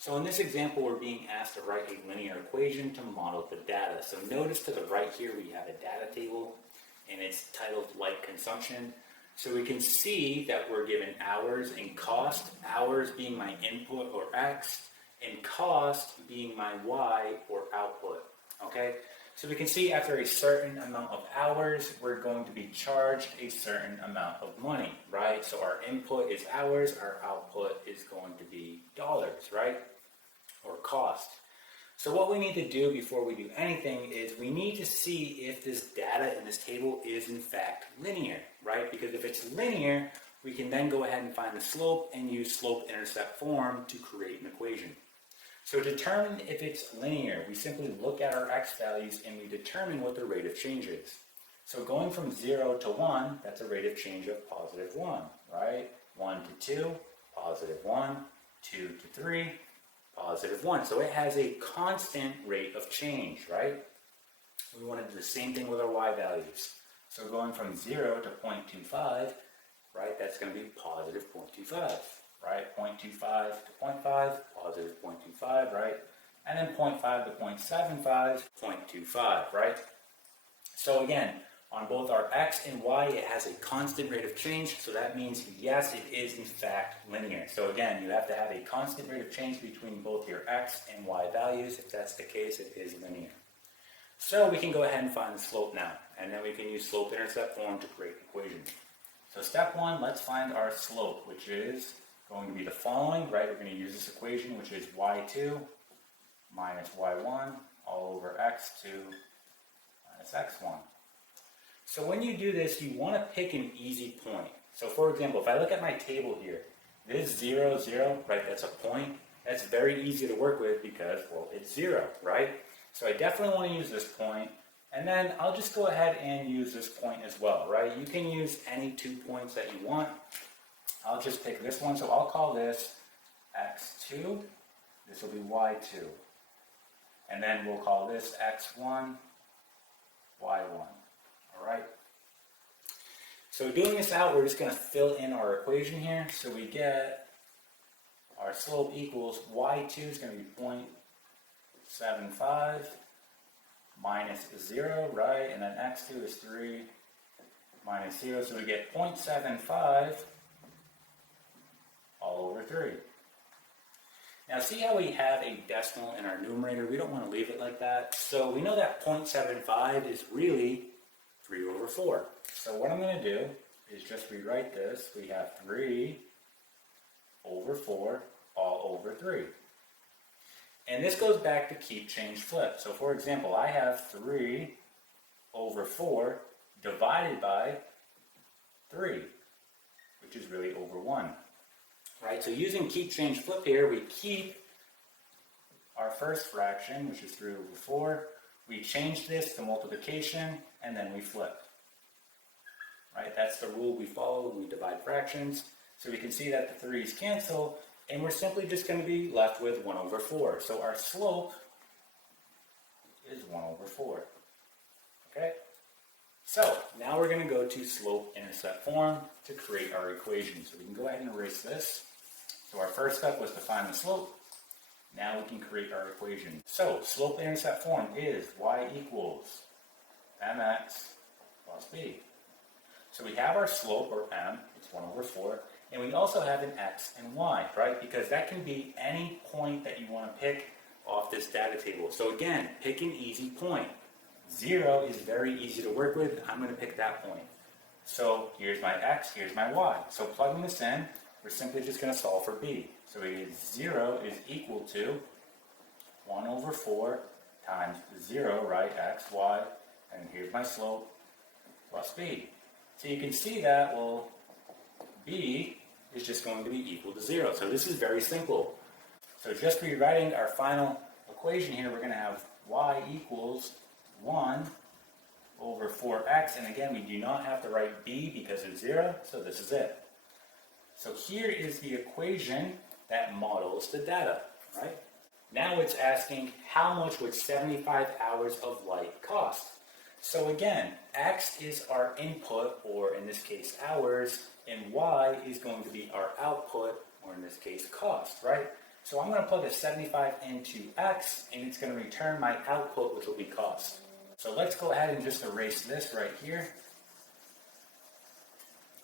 So in this example, we're being asked to write a linear equation to model the data. So notice to the right here, we have a data table and it's titled light consumption. So we can see that we're given hours and cost, hours being my input or X, and cost being my Y or output, okay? So we can see after a certain amount of hours, we're going to be charged a certain amount of money, right? So our input is hours, our output is going to be dollars, right? Or cost. So what we need to do before we do anything is we need to see if this data in this table is in fact linear, right? Because if it's linear, we can then go ahead and find the slope and use slope-intercept form to create an equation. So to determine if it's linear, we simply look at our x values and we determine what the rate of change is. So going from 0 to 1, that's a rate of change of positive 1, right? 1 to 2, positive 1, 2 to 3, positive 1. So it has a constant rate of change, right? We want to do the same thing with our y values. So going from 0 to 0.25, right, that's going to be positive 0.25. Right, 0.25 to 0.5, positive 0.25, right? And then 0.5 to 0.75, 0.25, right? So again, on both our x and y, it has a constant rate of change, so that means yes, it is in fact linear. So again, you have to have a constant rate of change between both your x and y values. If that's the case, it is linear. So we can go ahead and find the slope now, and then we can use slope-intercept form to create an equation. So step one, let's find our slope, which is going to be the following, right? We're going to use this equation, which is y2 minus y1 all over x2 minus x1. So when you do this, you want to pick an easy point. So for example, if I look at my table here, this 0, 0, right, that's a point. That's very easy to work with because, well, it's 0, right? So I definitely want to use this point. And then I'll just go ahead and use this point as well, right? You can use any 2 points that you want. I'll just pick this one, so I'll call this x2, this will be y2, and then we'll call this x1, y1, all right? So doing this out, we're just going to fill in our equation here, so we get our slope equals y2 is going to be 0.75 minus 0, right, and then x2 is 3 minus 0, so we get 0.75 all over 3. Now see how we have a decimal in our numerator? We don't want to leave it like that. So we know that 0.75 is really 3 over 4. So what I'm going to do is just rewrite this. We have 3 over 4 all over 3. And this goes back to keep, change, flip. So for example, I have 3 over 4 divided by 3, which is really over 1. Right, so using keep, change, flip here, we keep our first fraction, which is 3 over 4. We change this to multiplication, and then we flip. Right, that's the rule we follow when we divide fractions. So we can see that the 3's cancel, and we're simply just going to be left with 1 over 4. So our slope is 1 over 4. Okay? So now we're going to go to slope-intercept form to create our equation. So we can go ahead and erase this. So our first step was to find the slope. Now we can create our equation. So slope-intercept form is y equals mx plus b. So we have our slope, or m, it's 1 over 4, and we also have an x and y, right? Because that can be any point that you want to pick off this data table. So again, pick an easy point. 0 is very easy to work with. I'm going to pick that point. So here's my x, here's my y. So plugging this in, we're simply just going to solve for b. So we get 0 is equal to 1 over 4 times 0, right, x, y, and here's my slope, plus b. So you can see that, well, b is just going to be equal to 0. So this is very simple. So just rewriting our final equation here, we're going to have y equals 1 over 4x, and again, we do not have to write b because it's 0, so this is it. So here is the equation that models the data, right? Now it's asking how much would 75 hours of light cost? So again, x is our input, or in this case hours, and y is going to be our output, or in this case cost, right? So I'm going to plug a 75 into X, and it's going to return my output, which will be cost. So let's go ahead and just erase this right here.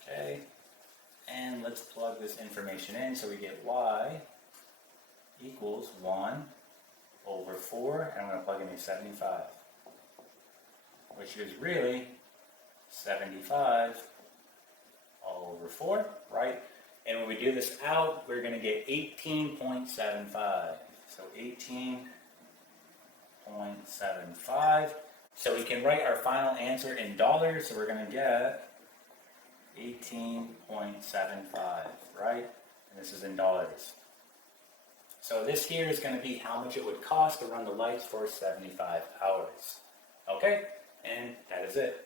Okay, and let's plug this information in. So we get Y equals 1 over 4, and I'm going to plug in a 75, which is really 75 all over 4, right? And when we do this out, we're going to get 18.75. So 18.75. So we can write our final answer in dollars. So we're going to get 18.75, right? And this is in dollars. So this here is going to be how much it would cost to run the lights for 75 hours. Okay? And that is it.